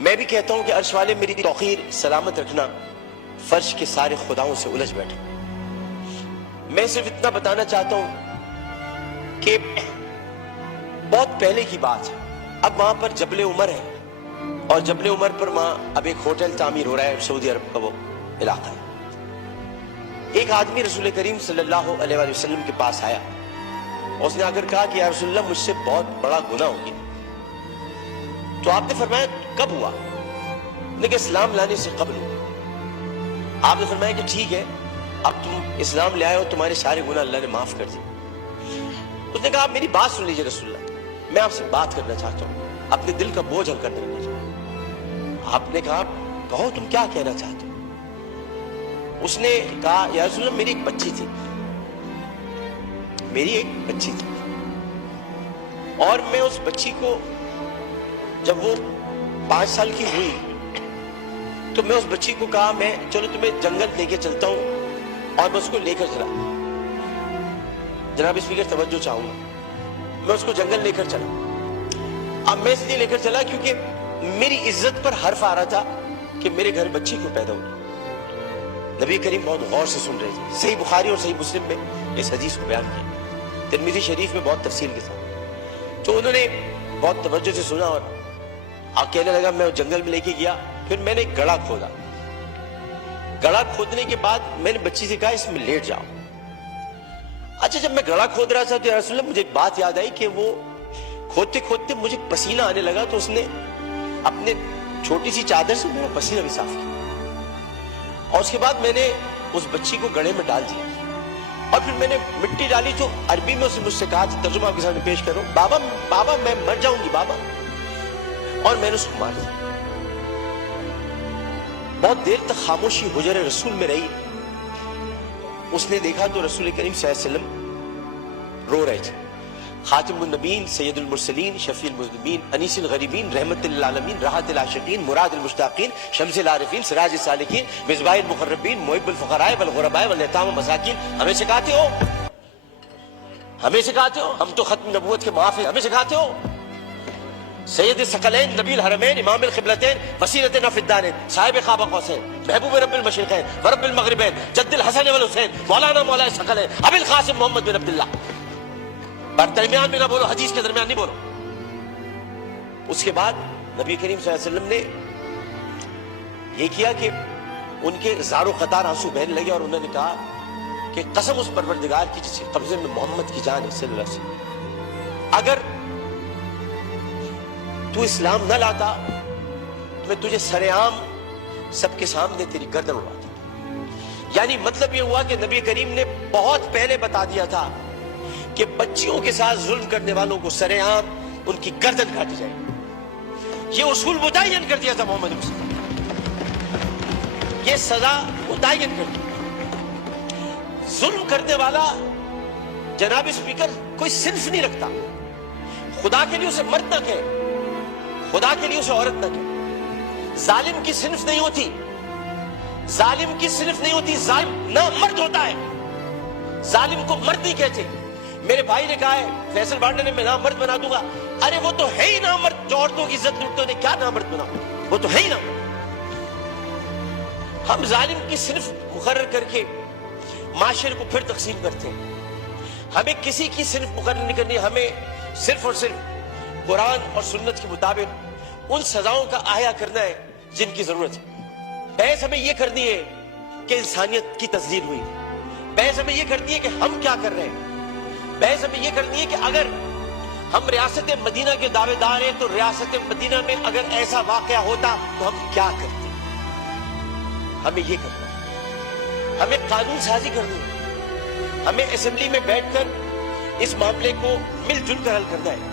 میں بھی کہتا ہوں کہ عرش والے میری توقیر سلامت رکھنا، فرش کے سارے خداؤں سے الجھ بیٹھے۔ میں صرف اتنا بتانا چاہتا ہوں کہ بہت پہلے کی بات ہے، اب وہاں پر جبل عمر ہے، اور جبل عمر پر وہاں اب ایک ہوٹل تعمیر ہو رہا ہے، سعودی عرب کا وہ علاقہ ہے۔ ایک آدمی رسول کریم صلی اللہ علیہ وآلہ وسلم کے پاس آیا، اس نے آ کر کہا کہ یا رسول اللہ، مجھ سے بہت بڑا گناہ ہو گیا۔ تو آپ نے فرمایا کب ہوا؟ لیکن اسلام لانے سے قبل ہوا۔ آپ نے فرمایا کہ ٹھیک ہے، اب تم اسلام لے آئے ہو، تمہارے سارے گناہ اللہ نے معاف کر دیے۔ اس نے کہا آپ میری بات سن لیجئے رسول اللہ، میں آپ سے بات کرنا چاہتا ہوں، اپنے دل کا بوجھ ہلکا کرنا چاہتا ہوں۔ آپ نے کہا کہو تم کیا کہنا چاہتے ہو؟ اس نے کہا یا رسول اللہ، میری ایک بچی تھی، میری ایک بچی تھی، اور میں اس بچی کو جب وہ 5 سال کی ہوئی تو میں اس بچی کو کہا میں چلو تمہیں جنگل لے کے چلتا ہوں، اور میں اس کو لے کر چلا۔ جناب اسپیکر توجہ چاہوں گا، میں اس کو جنگل لے کر چلا۔ اب میں اس لیے لے کر چلا کیونکہ میری عزت پر حرف آ رہا تھا کہ میرے گھر بچی کو پیدا ہوئی۔ نبی کریم بہت غور سے سن رہے تھے، صحیح بخاری اور صحیح مسلم میں اس حدیث کو بیان کیا، ترمذی شریف میں بہت تفصیل کے ساتھ۔ تو انہوں نے بہت توجہ سے سنا اور کہنے لگا، میں جنگل میں لے کے گیا، پھر میں نے ایک گڑھا کھودا۔ گڑھا کھودنے کے بعد میں نے بچی سے کہا اس میں لیٹ جاؤ۔ اچھا جب میں گڑھا کھود رہا تھا تو یا رسول اللہ مجھے ایک بات یاد آئی کہ وہ کھودتے کھودتے مجھے پسینہ آنے لگا، تو اس نے اپنے چھوٹی سی چادر سے میرا پسینہ بھی صاف کیا، اور اس کے بعد میں نے اس بچی کو گڑھے میں ڈال دیا، اور پھر میں نے مٹی ڈالی جو عربی میں اسے مجھ سے کہا، ترجمہ آپ کے سامنے پیش کروں، بابا بابا میں مر جاؤں گی بابا، اور میں نے اس کو مار دیا۔ بہت دیر تک خاموشی حجر رسول میں رہی۔ اس نے دیکھا تو رسول کریم صلی اللہ علیہ وسلم رو رہے تھے۔ خاتم النبیین، سید المرسلین، شفیع المذنبین، انیس الغریبین، رحمت للعالمین، راحت العاشقین، مراد المشتاقین، شمس العارفین، سراج السالکین، مصباح المقربین، محب الفقراء والغرباء والیتام والمساکین۔ ہمیں سکھاتے ہو، ہمیں سکھاتے ہو، ہم تو ختم نبوت کے محافظ، ہمیں سکھاتے ہو۔ سید الثقلین، نبی الحرمین، امام القبلتین، وسیلتنا فی الدارین، صاحب قاب قوسین، محبوب رب المشرقین ورب المغربین، جد الحسن والحسین، مولانا مولا الثقلین، ابی القاسم محمد بن عبداللہ۔ پر درمیان میں نہ بولو، حدیث کے درمیان نہیں بولو۔ اس کے بعد نبی کریم صلی اللہ علیہ وسلم نے یہ کیا کہ ان کے زار و قطار آنسو بہنے لگے، اور انہوں نے کہا کہ قسم اس پروردگار کی جس کے قبضے میں محمد کی جان ہے صلی اللہ علیہ وسلم، اگر تو اسلام نہ لاتا تو میں تجھے سر عام سب کے سامنے تیری گردن اڑاتا۔ یعنی مطلب یہ ہوا کہ نبی کریم نے بہت پہلے بتا دیا تھا کہ بچیوں کے ساتھ ظلم کرنے والوں کو سر عام ان کی گردن کاٹی جائے گی۔ یہ اصول متعین کر دیا تھا محمد مصطفیٰ، یہ سزا متعین کر دی۔ ظلم کرنے والا جناب اسپیکر کوئی صنف نہیں رکھتا، خدا کے لیے اسے مرد نہ کہے، خدا کے لیے اسے عورت نہ کہے۔ ظالم کی صنف نہیں ہوتی، ظالم کی صنف نہیں ہوتی، ظالم نہ مرد ہوتا ہے، ظالم کو مرد نہیں کہتے۔ میرے بھائی نے کہا ہے فیصل بانڈے نے میں نامرد بنا دوں گا، ارے وہ تو ہے ہی نامرد، جو عورتوں کی عزت لوٹتے انہیں کیا نامرد بنا، وہ تو ہے ہی نامرد۔ ہم ظالم کی صنف مقرر کر کے معاشرے کو پھر تقسیم کرتے ہیں۔ ہمیں کسی کی صنف مقرر نہیں کرنی، ہمیں صرف اور صرف قرآن اور سنت کے مطابق ان سزاؤں کا احیا کرنا ہے جن کی ضرورت ہے۔ بحث ہمیں یہ کرنی ہے کہ انسانیت کی تزلیل ہوئی، بحث ہمیں یہ کرنی ہے کہ ہم کیا کر رہے ہیں، بحث ہمیں یہ کرنی ہے کہ اگر ہم ریاست مدینہ کے دعوے دار ہیں تو ریاست مدینہ میں اگر ایسا واقعہ ہوتا تو ہم کیا کرتے۔ ہمیں یہ کرنا ہے، ہمیں قانون سازی کرنی ہے، ہمیں اسمبلی میں بیٹھ کر اس معاملے کو مل جل کر حل کرنا ہے۔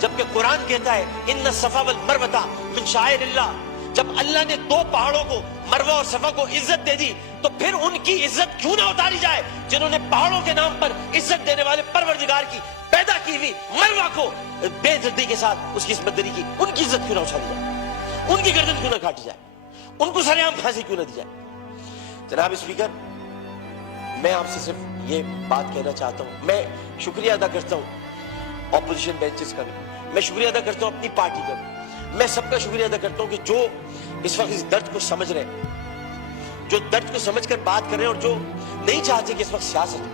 جبکہ قرآن کہتا ہے ان الصفا والمروہ من شعائر اللہ، جب اللہ نے 2 پہاڑوں کو مروہ اور صفا کو عزت دے دی تو پھر ان کی عزت کیوں نہ اتاری جائے، جنہوں نے پہاڑوں کے نام پر عزت دینے والے پروردگار کی پیدا کی ہوئی مروہ کو بے عزتی کے ساتھ اس کی عصمت دری کی، ان کی عزت کیوں نہ اچھالی جائے، ان کی گردن کیوں نہ کاٹی جائے، ان کو سر عام پھانسی کیوں نہ دی جائے۔ جناب اسپیکر، میں آپ سے صرف یہ بات کہنا چاہتا ہوں، میں شکریہ ادا کرتا ہوں اپوزیشن بینچز کا بھی، میں شکریہ ادا کرتا ہوں اپنی پارٹی کا بھی۔ میں سب کا شکریہ ادا کرتا ہوں کہ جو اس وقت اس درد کو سمجھ رہے ہیں, جو درد کو سمجھ کر بات کر رہے ہیں, اور جو نہیں چاہتے کہ اس وقت سیاست ہو.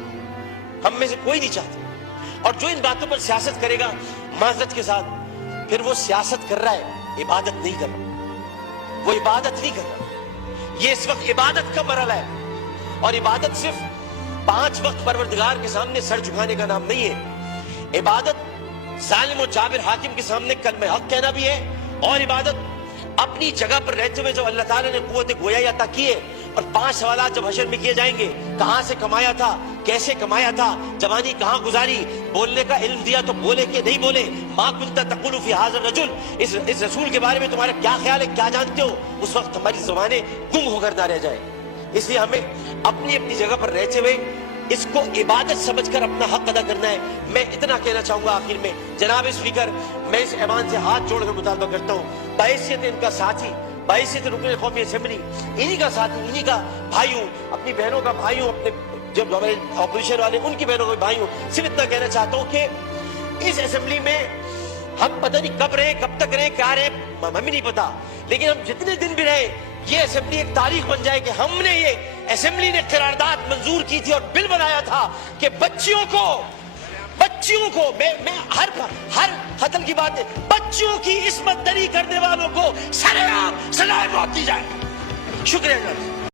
ہم میں سے کوئی نہیں چاہتے, اور جو ان باتوں پر سیاست کرے گا معذرت کے ساتھ, پھر وہ سیاست کر رہا ہے, عبادت نہیں کر رہا. وہ عبادت نہیں کر رہا. یہ اس وقت عبادت کا مرحلہ ہے, اور عبادت صرف 5 وقت پروردگار کے سامنے سر جھکانے کا نام نہیں ہے. عبادت ظالم و جابر حاکم کے سامنے کلمہ حق کہنا بھی ہے, اور عبادت اپنی جگہ پر رہتے ہوئے جو اللہ تعالیٰ نے قوت گویائی عطا کی ہے, اور 5 سوالات جب حشر میں کیے جائیں گے, کہاں سے کمایا تھا, کیسے کمایا تھا, جوانی کہاں گزاری, بولنے کا علم دیا تو بولے کہ نہیں بولے, ما کنت تقول فی ھذا الرجل, اس رسول کے بارے میں تمہارا کیا خیال ہے, کیا جانتے ہو, اس وقت ہماری زبانیں گم ہو کر نہ رہ جائیں. اس لیے ہمیں اپنی اپنی جگہ پر رہتے ہوئے اس کو عبادت سمجھ کر اپنا حق ادا کرنا ہے. میں اتنا کہنا چاہوں گا آخر میں, جناب اسپیکر, میں اس ایوان سے ہاتھ جوڑ کر مطالبہ کرتا ہوں, بحیثیت ان کا ساتھی, بحیثیت رکن قومی اسمبلی, انہی کا ساتھی, انہی کا بھائی ہوں, اپنی بہنوں کا بھائی ہوں, اپنے جو ہمارے اپوزیشن والے ان کی بہنوں کا بھائی ہوں. صرف اتنا کہنا چاہتا ہوں کہ اس اسمبلی میں ہم پتہ نہیں کب رہے, کب تک رہے, کیا رہے, ہمیں نہیں پتا, لیکن ہم جتنے دن بھی رہے, یہ اسمبلی ایک تاریخ بن جائے کہ ہم نے, یہ اسمبلی نے قرارداد منظور کی تھی اور بل بنایا تھا کہ بچیوں کو میں ہر قتل کی بات ہے, بچیوں کی عصمت دری کرنے والوں کو سرعام سزائے موت دی جائے. شکریہ جناب.